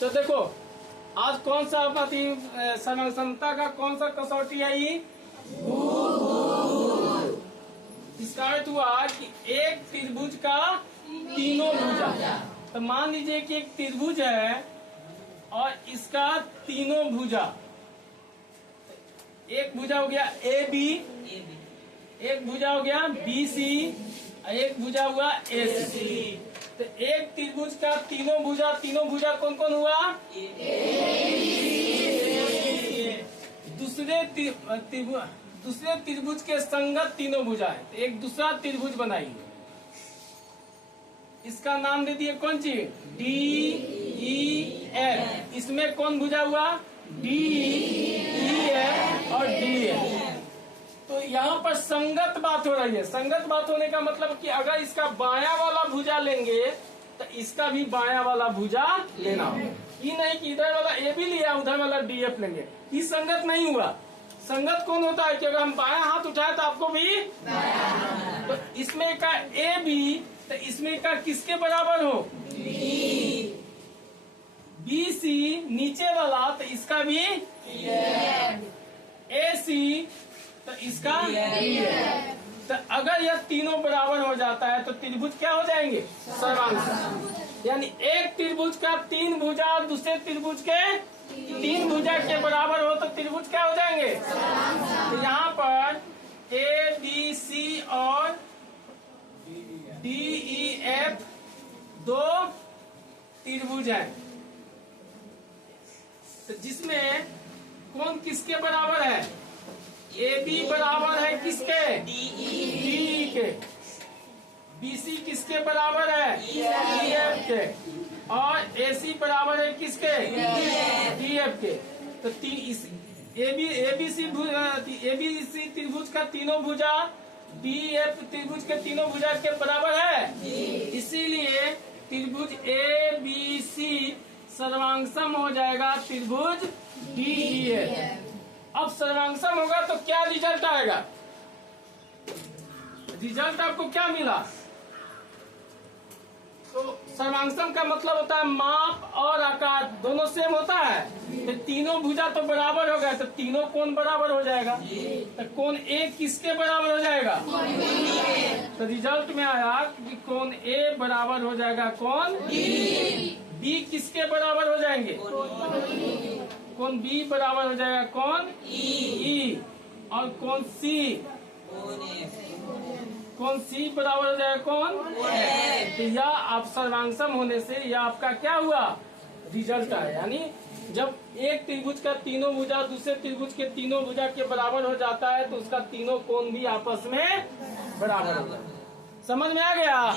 तो देखो आज कौन सा अपनी समता का कौन सा कसौटी आई? इसका अर्थ हुआ कि एक त्रिभुज का तीनों भुजा। तो मान लीजिए कि एक त्रिभुज है और इसका तीनों भुजा। एक भुजा हो गया ए बी, एक भुजा हो गया बी सी, एक भुजा हुआ ए सी। तो एक त्रिभुज का तीनों भुजा कौन कौन हुआ? दूसरे त्रिभुज के संगत तीनों भुजा है। तो एक दूसरा त्रिभुज बनाइए, इसका नाम दे दिए कौन सी? D E F. इसमें कौन भुजा हुआ? डी ई एफ और डी एफ। तो यहाँ पर संगत बात हो रही है। संगत बात होने का मतलब कि अगर इसका बायां वाला भुजा लेंगे तो इसका भी बायां वाला भुजा लेना होगा। ये नहीं कि इधर वाला ए भी लिया उधर वाला डी एफ लेंगे, ये संगत नहीं हुआ। संगत कौन होता है कि अगर हम बायां हाथ उठाए तो आपको भी तो इसमें का ए बी, तो इसमें का किसके बराबर हो? बी सी नीचे वाला, तो इसका भी ए सी, तो इसका तो अगर यह तीनों बराबर हो जाता है तो त्रिभुज क्या हो जाएंगे? सर्वांग। यानी एक त्रिभुज का तीन भुजा दूसरे त्रिभुज के तीन भुजा के बराबर हो तो त्रिभुज क्या हो जाएंगे? तो यहाँ पर ए बी सी और डी ई एफ दो त्रिभुज है, तो जिसमें कौन किसके बराबर है? ए बी बराबर है किसके? डी के। बी सी किसके बराबर है? डी एफ के। और ए सी बराबर है किसके? डी एफ के। तो इस ए बी सी त्रिभुज का तीनों भुजा डी एफ त्रिभुज के तीनों भुजा के बराबर है। इसीलिए त्रिभुज ए बी सी सर्वांगसम हो जाएगा त्रिभुज डी ई एफ। अब सर्वांगसम होगा तो क्या रिजल्ट आएगा? रिजल्ट आपको क्या मिला? तो सर्वांगसम का मतलब होता है माप और आकार दोनों सेम होता है। तो तीनों भुजा तो बराबर हो गए, तो तीनों कोण बराबर हो जाएगा। तो कोण ए किसके बराबर हो जाएगा? तो रिजल्ट में आया कि कोण ए बराबर हो जाएगा कोण बी किसके बराबर हो जाएंगे? कौन बी बराबर हो जाएगा कौन ई, और कौन सी बराबर हो जाएगा कौन? तो यह आप सर्वांगसम होने से यह आपका क्या हुआ? रिजल्ट है। यानी जब एक त्रिभुज का तीनों भुजा दूसरे त्रिभुज के तीनों भुजा के बराबर हो जाता है तो उसका तीनों कोण भी आपस में बराबर हो जाता है। समझ में आ गया?